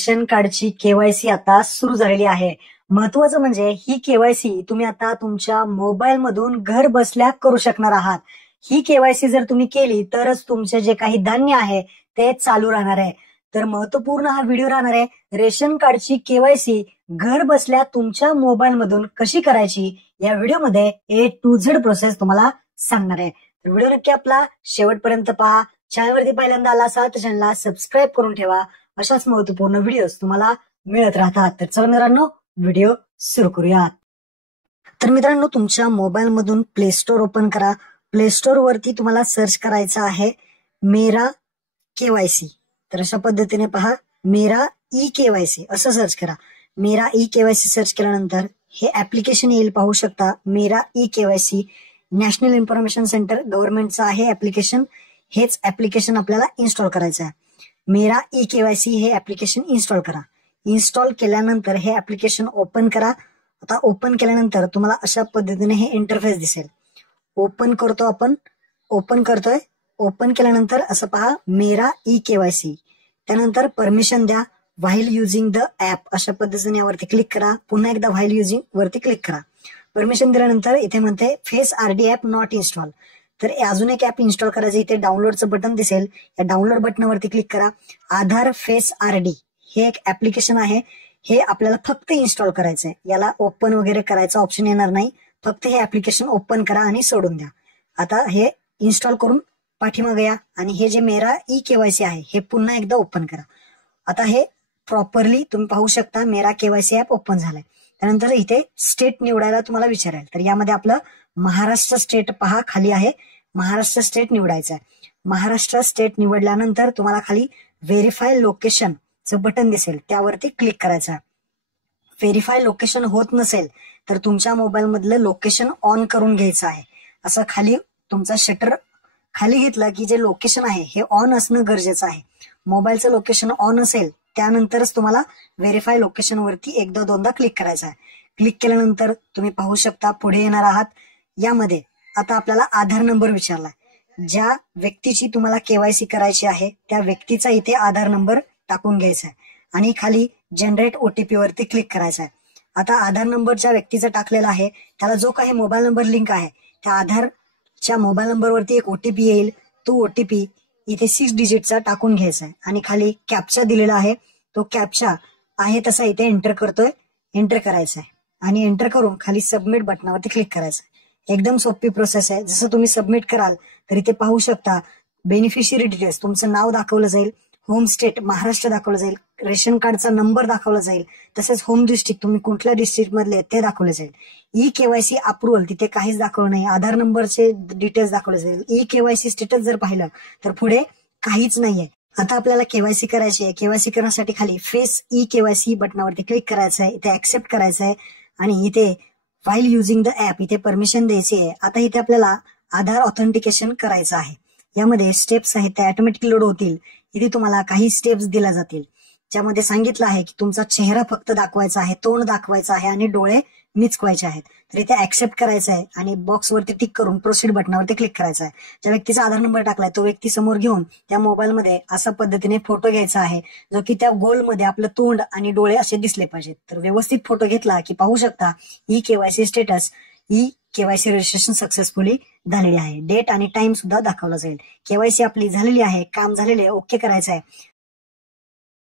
Ration कार्डची KYC आता सुरू झालेली आहे. महत्वाचं म्हणजे ही केवायसी तुम्ही आता तुमच्या मोबाईल मधून घर बसल्या करू शकणार आहात. ही केवायसी जर तुम्ही केली तरच तुमचे जे काही धान्य आहे ते चालू राहणार आहे. तर महत्वपूर्ण हा व्हिडिओ राहणार आहे. रेशन कार्डची केवायसी घर बसल्या तुमच्या मोबाईल मधून कशी करायची या व्हिडिओमध्ये A to Z प्रोसेस तुम्हाला सांगणार आहे. तर व्हिडिओ नक्की आपला शेवटपर्यंत पहा. चॅनलवरती पहिल्यांदा आला असाल तर चॅनलला सबस्क्राईब करून ठेवा. अशाच महत्वपूर्ण व्हिडिओज तुम्हाला मिळत राहतात. तर चला मित्रांनो व्हिडिओ सुरू करूयात. तर मित्रांनो तुमच्या मोबाईल मधून प्ले स्टोअर ओपन करा. प्ले स्टोअर वरती तुम्हाला सर्च करायचं आहे मेरा केवायसी. तर अशा पद्धतीने पहा मेरा ई केवायसी असं सर्च करा. मेरा ई केवायसी सर्च केल्यानंतर हे ऍप्लिकेशन येईल, पाहू शकता. Mera E KYC national information center गव्हर्नमेंटचं आहे ऍप्लिकेशन. हेच ऍप्लिकेशन आपल्याला इन्स्टॉल करायचं आहे. मेरा ई केवायसी हे ऍप्लिकेशन इन्स्टॉल करा. इन्स्टॉल केल्यानंतर हे ऍप्लिकेशन ओपन करा. आता ओपन केल्यानंतर तुम्हाला अशा पद्धतीने हे इंटरफेस दिसेल. ओपन करतो आपण. ओपन करतोय. ओपन केल्यानंतर असं पहा मेरा ई केवायसी. त्यानंतर परमिशन द्या. व्हाईल युजिंग द ऍप अशा पद्धतीने यावरती क्लिक करा. पुन्हा एकदा व्हाईल युजिंग वरती क्लिक करा. परमिशन दिल्यानंतर इथे म्हणते face RD app not install. तर अजून एक ऍप इन्स्टॉल करायचं. इथे डाउनलोडचं बटन दिसेल. या डाउनलोड बटनावरती क्लिक करा. आधार फेस आरडी हे एक ऍप्लिकेशन आहे. हे आपल्याला फक्त इन्स्टॉल करायचंय. याला ओपन वगैरे करायचा ऑप्शन येणार नाही. फक्त हे ऍप्लिकेशन ओपन करा आणि सोडून द्या. आता हे इन्स्टॉल करून पाठीमागे या आणि हे जे मेरा ई केवायसी आहे हे पुन्हा एकदा ओपन करा. आता हे प्रॉपरली तुम्ही पाहू शकता मेरा केवायसी ऍप ओपन झालाय. त्यानंतर इथे स्टेट निवडायला तुम्हाला विचारेल. तर यामध्ये आपलं महाराष्ट्र स्टेट पहा खाली आहे. महाराष्ट्र स्टेट निवडायचं आहे. महाराष्ट्र स्टेट निवडल्यानंतर तुम्हाला खाली व्हेरीफाय लोकेशनचं बटन दिसेल. त्यावरती क्लिक करायचं आहे. व्हेरीफाय लोकेशन होत नसेल तर तुमच्या मोबाईल मधलं लोकेशन ऑन करून घ्यायचं आहे. असं खाली तुमचा शटर खाली घेतला की जे लोकेशन आहे हे ऑन असणं गरजेचं आहे. मोबाईलचं लोकेशन ऑन असेल त्यानंतरच तुम्हाला व्हेरीफाय लोकेशन वरती एकदा दोनदा क्लिक करायचं आहे. क्लिक केल्यानंतर तुम्ही पाहू शकता पुढे येणार आहात. यामध्ये आता आपल्याला आधार नंबर विचारलाय. ज्या व्यक्तीची तुम्हाला केवायसी करायची आहे त्या व्यक्तीचा इथे आधार नंबर टाकून घ्यायचा आहे आणि खाली जनरेट ओटीपी वरती क्लिक करायचा आहे. आता आधार नंबर ज्या व्यक्तीचा टाकलेला आहे त्याला जो काही मोबाईल नंबर लिंक आहे त्या आधारच्या मोबाईल नंबरवरती एक ओटीपी येईल. तो ओटीपी इथे 6 डिजिटचा टाकून घ्यायचा आहे आणि खाली कॅप्चा दिलेला आहे. तो कॅप्चा आहे तसा इथे एंटर करतोय. एंटर करायचा आहे आणि एंटर करून खाली सबमिट बटनावरती क्लिक करायचं. एकदम सोपी प्रोसेस आहे. जसं तुम्ही सबमिट कराल तर इथे पाहू शकता बेनिफिशियरी डिटेल्स तुमचं नाव दाखवलं जाईल. होम स्टेट महाराष्ट्र दाखवलं जाईल. रेशन कार्डचा नंबर दाखवला जाईल. तसेच होम डिस्ट्रिक्ट तुम्ही कुठल्या डिस्ट्रिक्ट मधले ते दाखवले जाईल. ई केवायसी अप्रुव्हल तिथे काहीच दाखवलं नाही. आधार नंबरचे डिटेल्स दाखवले जाईल. ई केवायसी स्टेटस जर पाहिलं तर पुढे काहीच नाहीये. आता आपल्याला केवायसी करायची आहे. केवायसी करण्यासाठी खाली फेस ई केवायसी बटनावरती क्लिक करायचं आहे. इथे ऍक्सेप्ट करायचं आहे आणि इथे फाईल युजिंग द ऍप इथे परमिशन द्यायची आहे. आता इथे आपल्याला आधार ऑथेंटिकेशन करायचं आहे. यामध्ये स्टेप्स आहेत त्या ऑटोमॅटिक लोड होतील. इथे तुम्हाला काही स्टेप्स दिल्या जातील ज्यामध्ये सांगितलं आहे की तुमचा चेहरा फक्त दाखवायचा आहे, तोंड दाखवायचं आहे आणि डोळे मिचकवायचे आहेत. तर इथे ऍक्सेप्ट करायचं आहे आणि बॉक्सवरती टिक करून प्रोसीड बटनावरती क्लिक करायचं आहे. ज्या व्यक्तीचा आधार नंबर टाकलाय तो व्यक्ती समोर घेऊन त्या मोबाईलमध्ये अशा पद्धतीने फोटो घ्यायचा आहे जो की त्या गोलमध्ये आपलं तोंड आणि डोळे असे दिसले पाहिजेत. तर व्यवस्थित फोटो घेतला की पाहू शकता e KYC status e KYC registration successfully झालेली आहे. डेट आणि टाइम सुद्धा दाखवला जाईल. केवायसी आपली झालेली आहे. काम झालेले आहे. ओके करायचं आहे